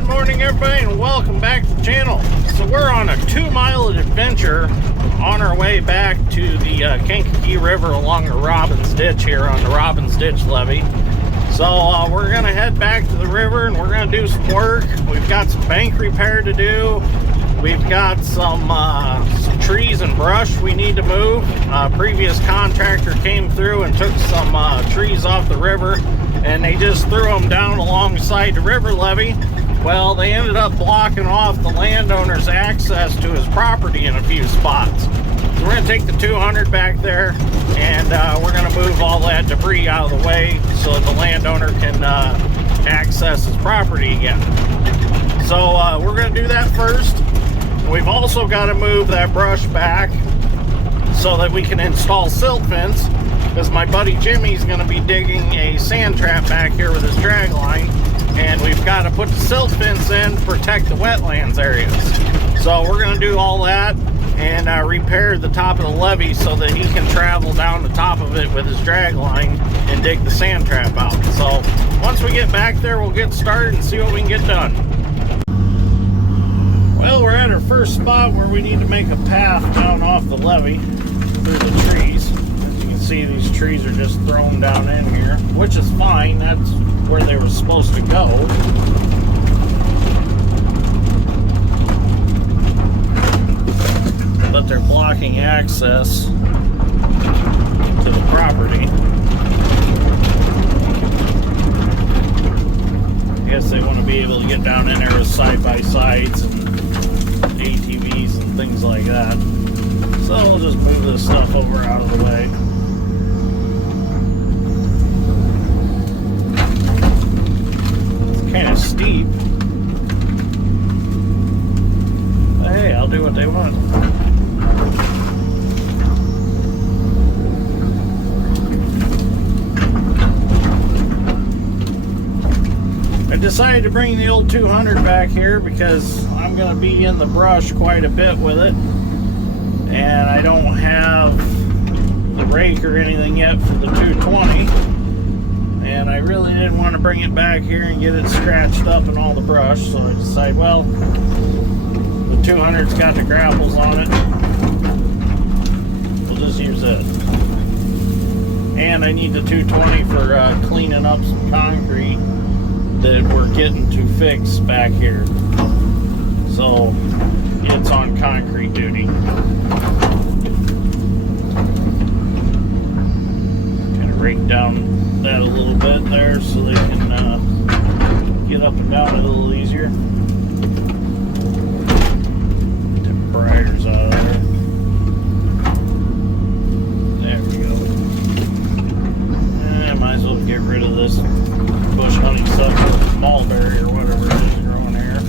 Good morning, everybody, and welcome back to the channel. So we're on a 2-mile adventure on our way back to the Kankakee River along the Robbins Ditch here on the Robbins Ditch Levee. So we're going to head back to the river and we're going to do some work. We've got some bank repair to do. We've got some trees and brush we need to move. Previous contractor came through and took some trees off the river, and they just threw them down alongside the river levee. Well, they ended up blocking off the landowner's access to his property in a few spots. So we're going to take the 200 back there, and we're going to move all that debris out of the way so that the landowner can access his property again. So we're going to do that first. We've also got to move that brush back so that we can install silt fence, because my buddy Jimmy's going to be digging a sand trap back here with his drag line, and we've got to put the silt fence in to protect the wetlands areas. So we're going to do all that and repair the top of the levee so that he can travel down the top of it with his drag line and dig the sand trap out. So once we get back there, we'll get started and see what we can get done. Well, we're at our first spot where we need to make a path down off the levee through the trees. As you can see, these trees are just thrown down in here, which is fine. That's where they were supposed to go. But they're blocking access to the property. I guess they want to be able to get down in there with side-by-sides and ATVs and things like that. So we'll just move this stuff over out of the way. It's kind of steep. But hey, I'll do what they want. I decided to bring the old 200 back here because I'm going to be in the brush quite a bit with it, and I don't have the rake or anything yet for the 220, and I really didn't want to bring it back here and get it scratched up in all the brush, so I decided, well, the 200's got the grapples on it, we'll just use it. And I need the 220 for cleaning up some concrete that we're getting to fix back here. So it's on concrete duty. Kind of rake down that a little bit there so they can get up and down a little easier. Get the briars out of there. There we go. I might as well get rid of this bush honeysuckle, mulberry, or whatever it is growing here.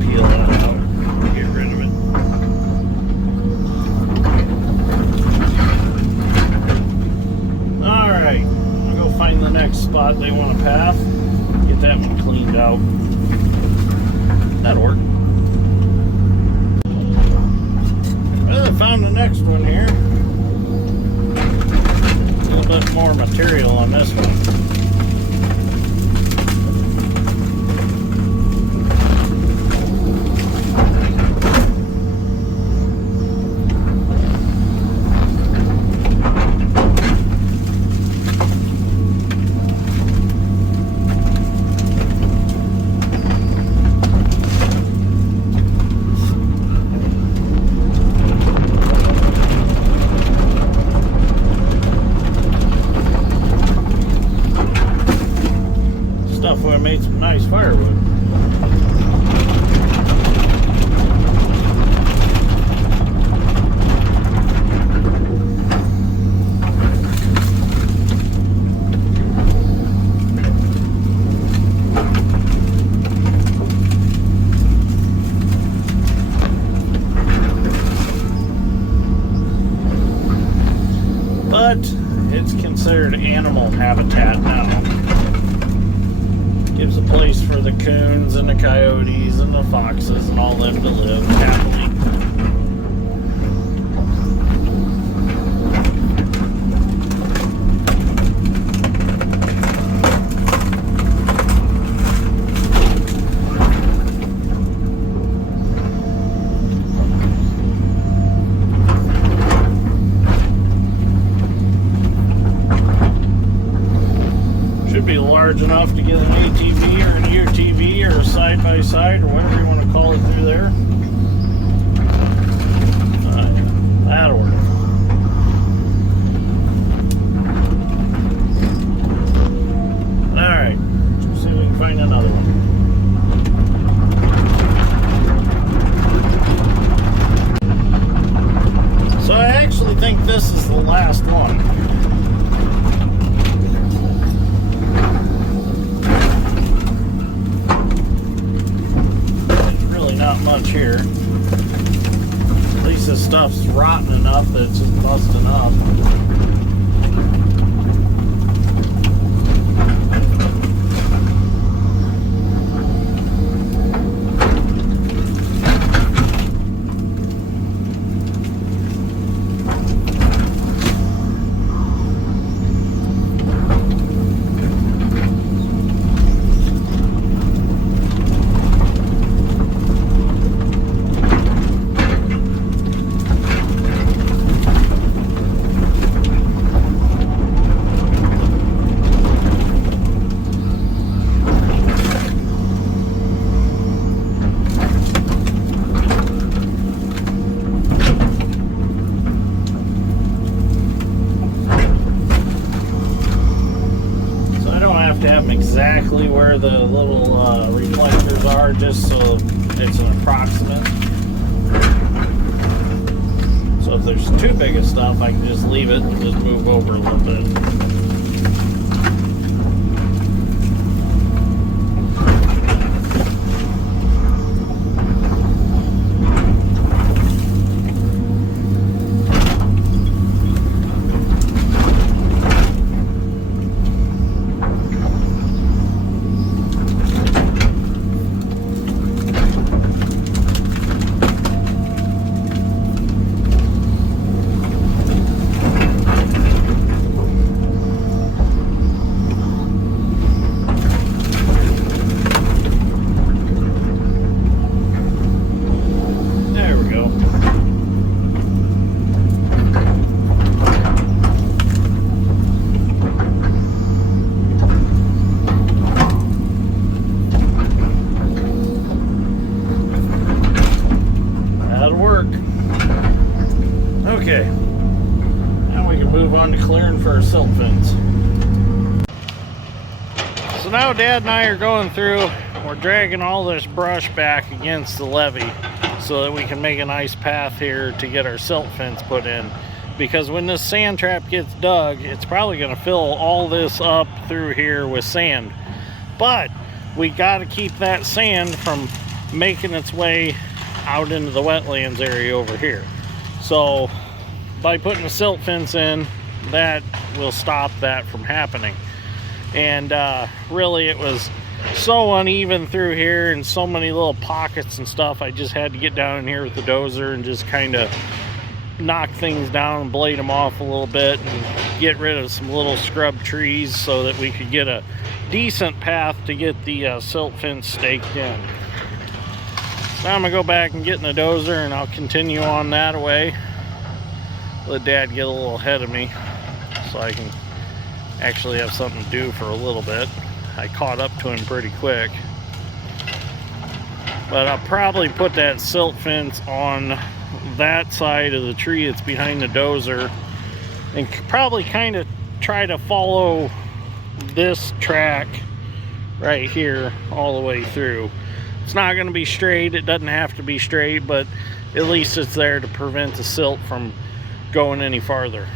Peel that out, get rid of it. Alright, I'll go find the next spot they want to path, get that one cleaned out. That'll work. Well, I found the next one here. A little bit more material on this one. Would have made some nice firewood. But it's considered animal habitat now. Gives a place for the coons and the coyotes and the foxes and all them to live happily. large enough to get an ATV or an UTV or a side-by-side or whatever you want to call it through there. That'll work. Alright, let's see if we can find another one. So I actually think this is the last one. Not much here. At least this stuff's rotten enough that it's just busting up. Exactly where the little reflectors are, just so it's an approximate. So if there's too big of stuff, I can just leave it and just move over a little bit. Okay, now we can move on to clearing for our silt fence. So now Dad and I are going through, we're dragging all this brush back against the levee so that we can make a nice path here to get our silt fence put in. Because when this sand trap gets dug, it's probably going to fill all this up through here with sand. But we got to keep that sand from making its way out into the wetlands area over here. So by putting a silt fence in, that will stop that from happening. And really it was so uneven through here and so many little pockets and stuff, I just had to get down in here with the dozer and just kind of knock things down and blade them off a little bit and get rid of some little scrub trees so that we could get a decent path to get the silt fence staked in. Now I'm gonna go back and get in the dozer and I'll continue on that way. Let Dad get a little ahead of me so I can actually have something to do for a little bit. I caught up to him pretty quick. But I'll probably put that silt fence on that side of the tree that's behind the dozer and probably kind of try to follow this track right here all the way through. It's not going to be straight, it doesn't have to be straight, but at least it's there to prevent the silt from going any farther.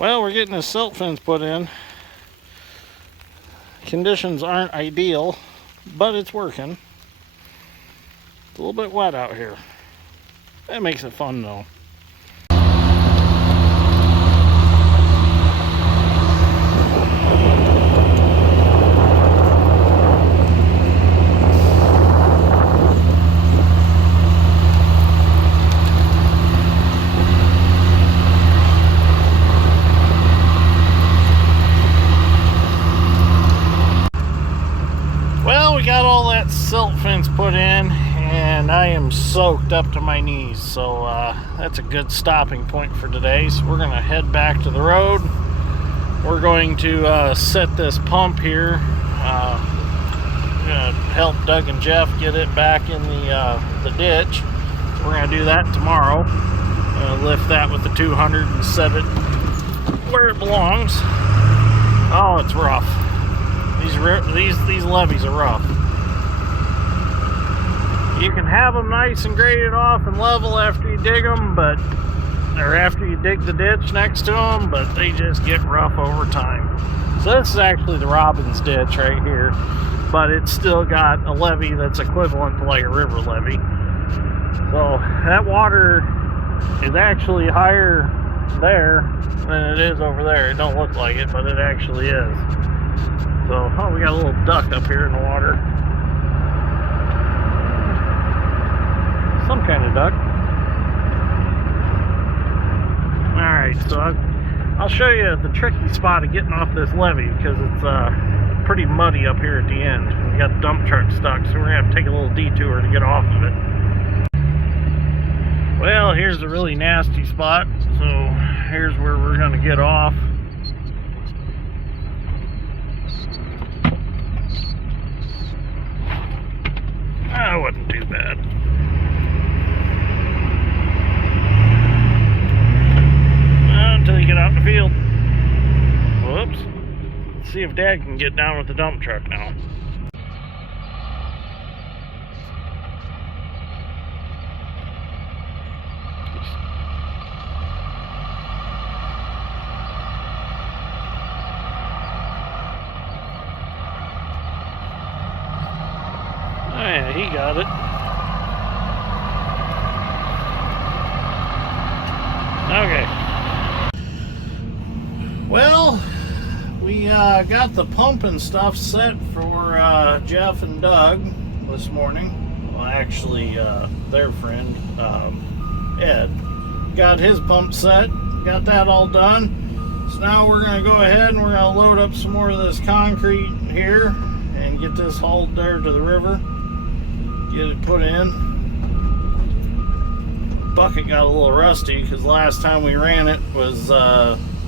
Well, we're getting this silt fence put in. Conditions aren't ideal, but it's working. It's a little bit wet out here. That makes it fun though. Well, we got all that silt fence put in, and I am soaked up to my knees, so that's a good stopping point for today. So we're going to head back to the road. We're going to set this pump here. We're going to help Doug and Jeff get it back in the ditch. So we're going to do that tomorrow. Lift that with the 200 and set it where it belongs. Oh, it's rough. These levees are rough. You can have them nice and graded off and level after you dig them, or after you dig the ditch next to them, but they just get rough over time. So this is actually the Robbins ditch right here, but it's still got a levee that's equivalent to like a river levee. So that water is actually higher there than it is over there. It don't look like it, but it actually is. So, oh, we got a little duck up here in the water. Some kind of duck. Alright, so I'll show you the tricky spot of getting off this levee, because it's pretty muddy up here at the end. We got the dump truck stuck, so we're going to have to take a little detour to get off of it. Well, here's a really nasty spot, so here's where we're going to get off. That wasn't too bad. Until you get out in the field. Whoops. Let's see if Dad can get down with the dump truck now. Oh yeah, he got it. Okay. Well, we got the pump and stuff set for Jeff and Doug this morning. Well, actually, their friend, Ed, got his pump set. Got that all done. So now we're going to go ahead and we're going to load up some more of this concrete here and get this hauled there to the river. Get it put in. Bucket got a little rusty because last time we ran it was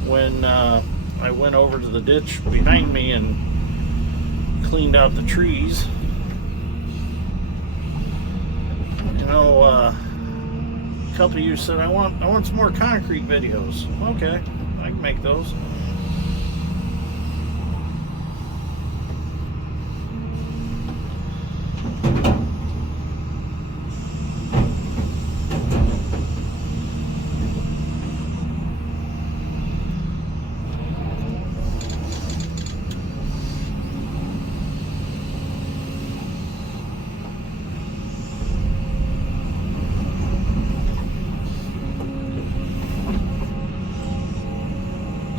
when I went over to the ditch behind me and cleaned out the trees. You know, a couple of you said I want some more concrete videos. Okay, I can make those.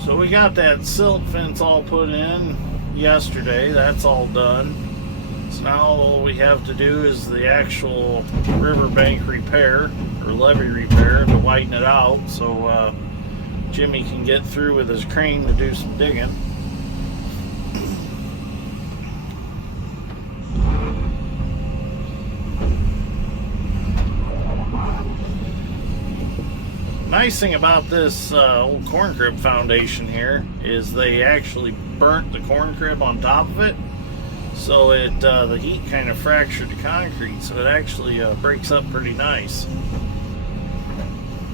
So we got that silt fence all put in yesterday. That's all done. So now all we have to do is the actual riverbank repair or levee repair to widen it out so Jimmy can get through with his crane to do some digging. Nice thing about this old corn crib foundation here is they actually burnt the corn crib on top of it, so it the heat kind of fractured the concrete, so it actually breaks up pretty nice.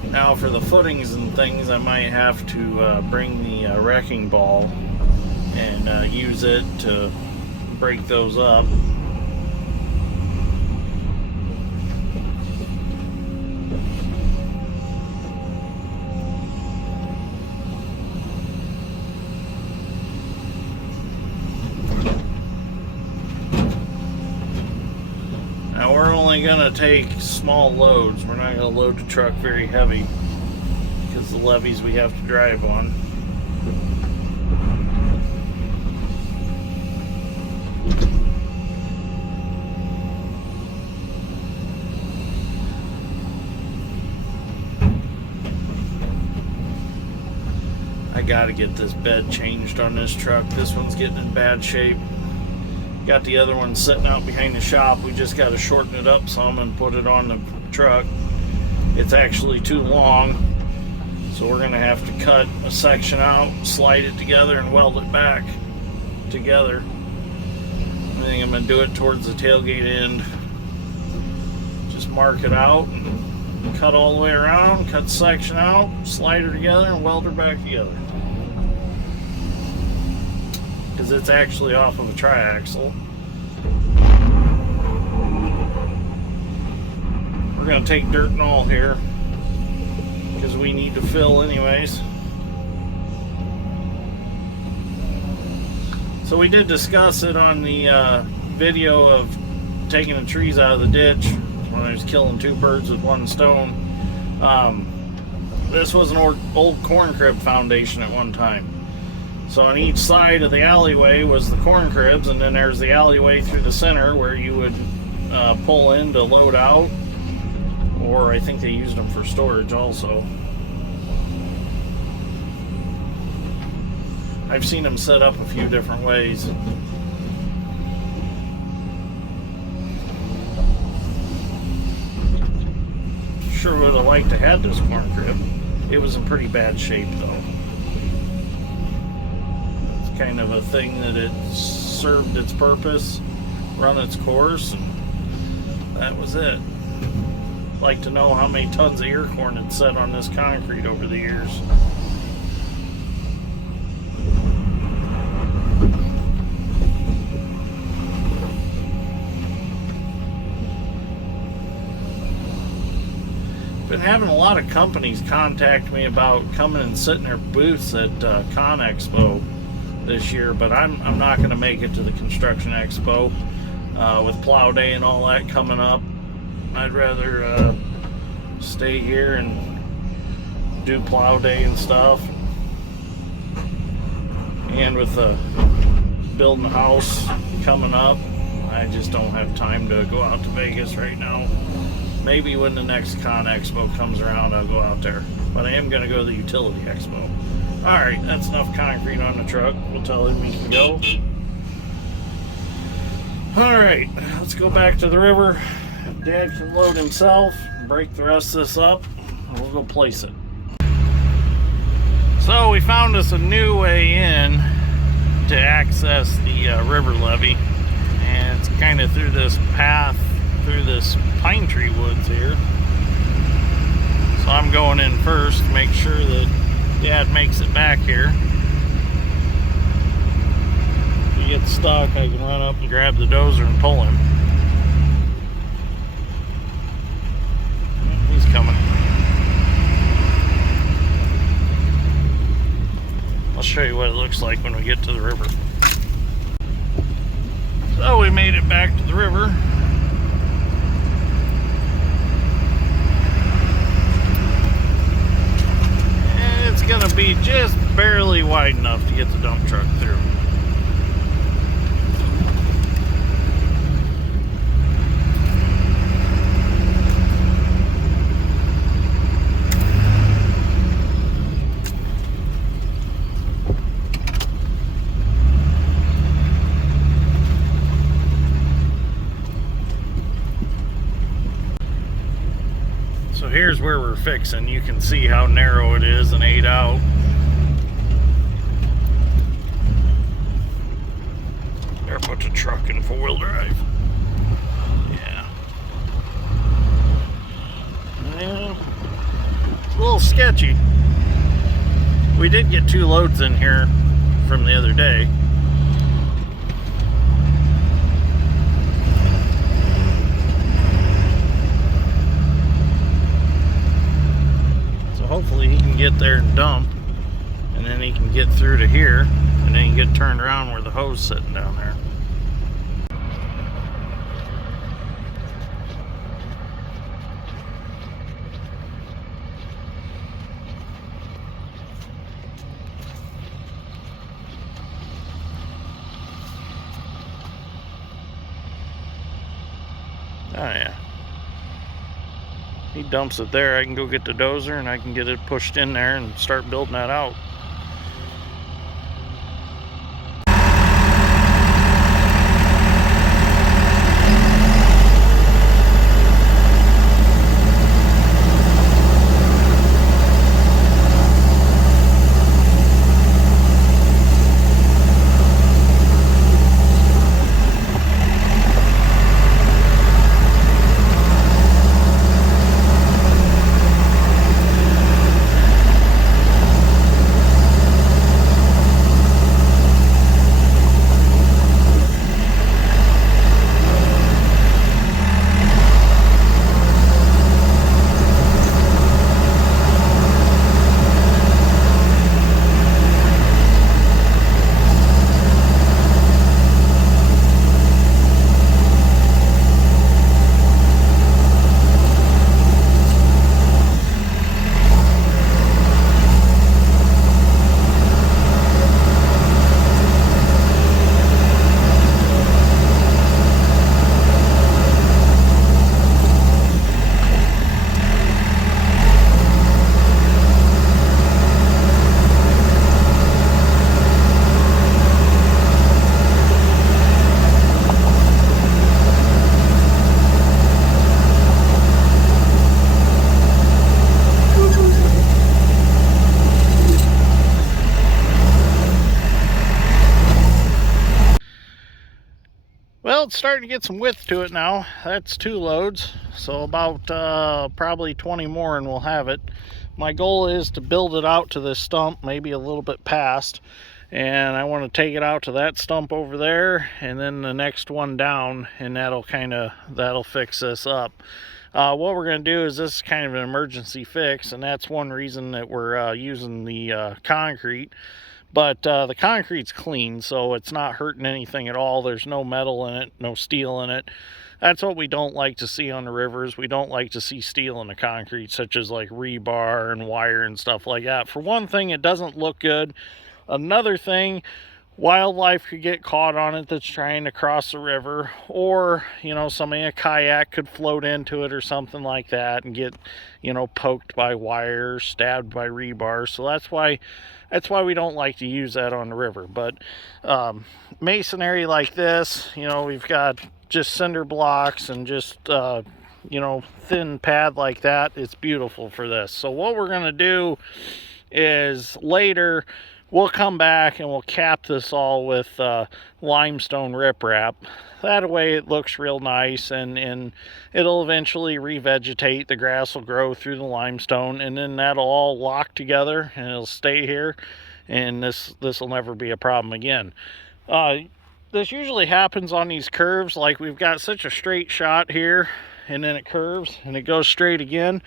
Now for the footings and things, I might have to bring the wrecking ball and use it to break those up. only gonna take small loads. We're not gonna load the truck very heavy because the levees we have to drive on. I gotta get this bed changed on this truck. This one's getting in bad shape. Got the other one sitting out behind the shop. We just gotta shorten it up some and put it on the truck. It's actually too long, so we're gonna have to cut a section out, slide it together, and weld it back together. I think I'm gonna do it towards the tailgate end. Just mark it out and cut all the way around, cut the section out, slide her together, and weld her back together. Because it's actually off of a triaxle. We're going to take dirt and all here because we need to fill anyways. So we did discuss it on the video of taking the trees out of the ditch when I was killing two birds with one stone. This was an old corn crib foundation at one time. So on each side of the alleyway was the corn cribs, and then there's the alleyway through the center where you would pull in to load out, or I think they used them for storage also. I've seen them set up a few different ways. Sure would have liked to have this corn crib. It was in pretty bad shape though. Kind of a thing that it served its purpose, run its course, and that was it. Like to know how many tons of ear corn had set on this concrete over the years. Been having a lot of companies contact me about coming and sitting their booths at Con Expo this year, but I'm not going to make it to the Construction Expo with Plow Day and all that coming up. I'd rather stay here and do Plow Day and stuff. And with building a house coming up, I just don't have time to go out to Vegas right now. Maybe when the next Con Expo comes around, I'll go out there. But I am going to go to the Utility Expo. Alright, that's enough concrete on the truck. We'll tell him he can go. Alright, let's go back to the river. Dad can load himself, break the rest of this up, and we'll go place it. So we found us a new way in to access the river levee. And it's kind of through this path, through this pine tree woods here. So I'm going in first to make sure that Dad makes it back here. If he gets stuck, I can run up and grab the dozer and pull him. He's coming. I'll show you what it looks like when we get to the river. So we made it back to the river. It's going to be just barely wide enough to get the dump truck through. So here's where we're fixing. You can see how narrow it is and 8 out. There, put the truck in 4-wheel drive. Yeah. Well, it's a little sketchy. We did get 2 loads in here from the other day. Hopefully he can get there and dump, and then he can get through to here, and then he can get turned around where the hose is sitting down there. yeah. He dumps it there. I can go get the dozer and I can get it pushed in there and start building that out. Well, it's starting to get some width to it now. That's 2 loads, so about probably 20 more and we'll have it. My goal is to build it out to this stump, maybe a little bit past, and I want to take it out to that stump over there and then the next one down, and that'll fix this up. What we're going to do is, this is kind of an emergency fix, and that's one reason that we're using the concrete. But the concrete's clean, so it's not hurting anything at all. There's no metal in it, no steel in it. That's what we don't like to see on the rivers. We don't like to see steel in the concrete, such as like rebar and wire and stuff like that. For one thing, it doesn't look good. Another thing, wildlife could get caught on it that's trying to cross the river, or, you know, somebody in a kayak could float into it or something like that and get, you know, poked by wire, stabbed by rebar. So that's why we don't like to use that on the river. But masonry like this, you know, we've got just cinder blocks and just you know, thin pad like that. It's beautiful for this. So what we're going to do is later we'll come back and we'll cap this all with limestone riprap. That way it looks real nice, and it'll eventually revegetate. The grass will grow through the limestone, and then that'll all lock together and it'll stay here, and this will never be a problem again. This usually happens on these curves. Like, we've got such a straight shot here, and then it curves and it goes straight again.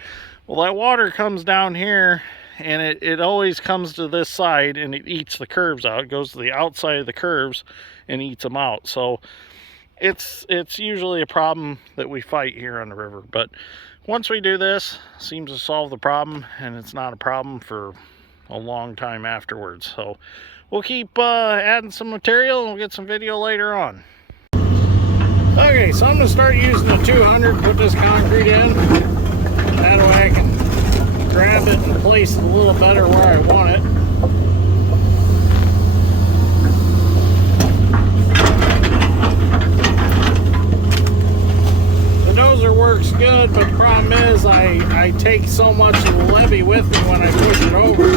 Well, that water comes down here, and it always comes to this side and it eats the curves out. It goes to the outside of the curves and eats them out. So it's usually a problem that we fight here on the river. But once we do this, it seems to solve the problem, and it's not a problem for a long time afterwards. So we'll keep adding some material, and we'll get some video later on. Okay, so I'm going to start using the 200 to put this concrete in. That way I can grab it and place it a little better where I want it. The dozer works good, but the problem is I take so much of the levee with me when I push it over.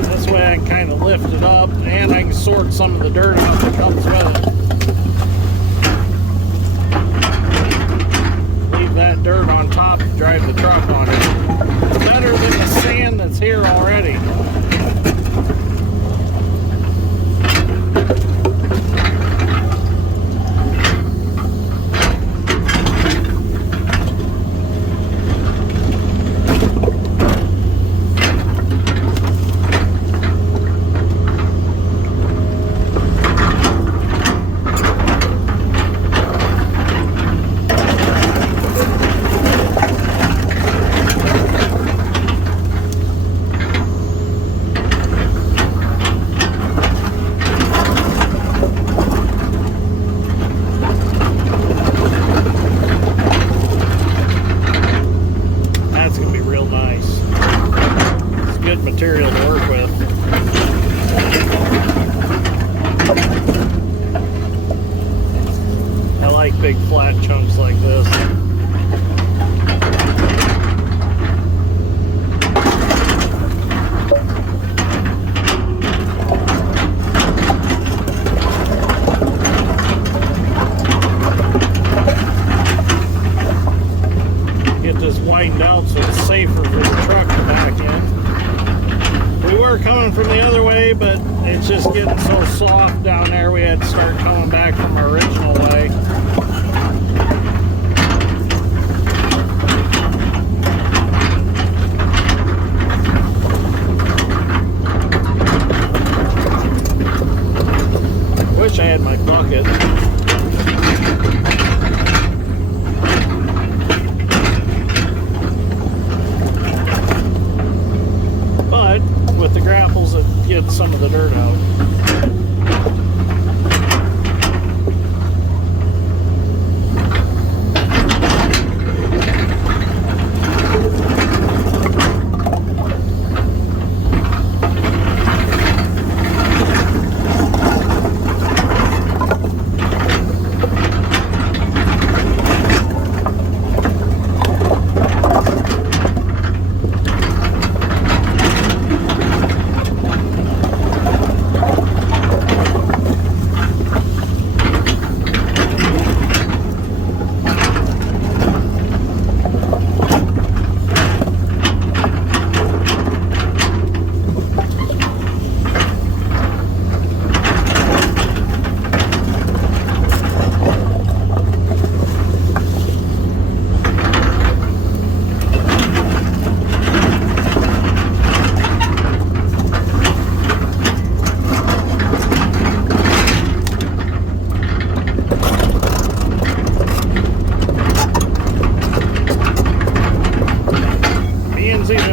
This way I can kind of lift it up, and I can sort some of the dirt out that comes with it. That dirt on top to drive the truck on it. It's better than the sand that's here already. like big flat chunks like this. Get this widened out so it's safer for the truck to back in. We were coming from the other way, but it's just getting so soft down there we had to start coming back from our original way. Wish I had my bucket. But with the grapples it gets some of the dirt out.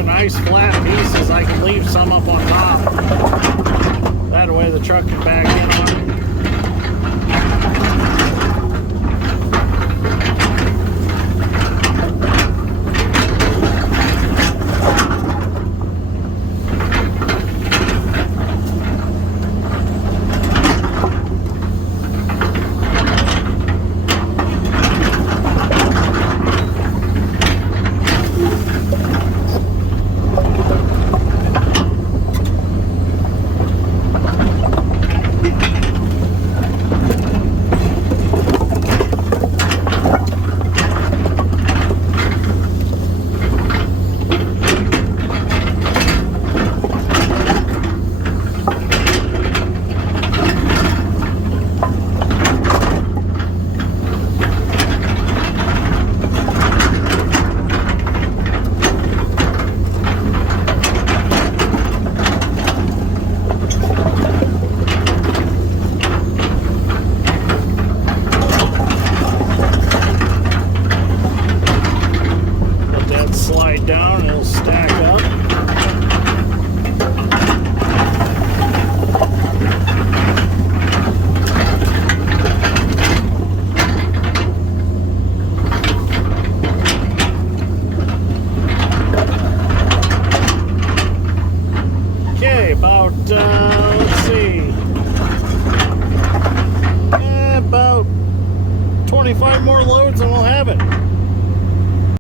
Nice flat pieces, I can leave some up on top. That way the truck can back in on it. Slide down and it'll stack up. Okay, about let's see, about 25 more loads and we'll have it.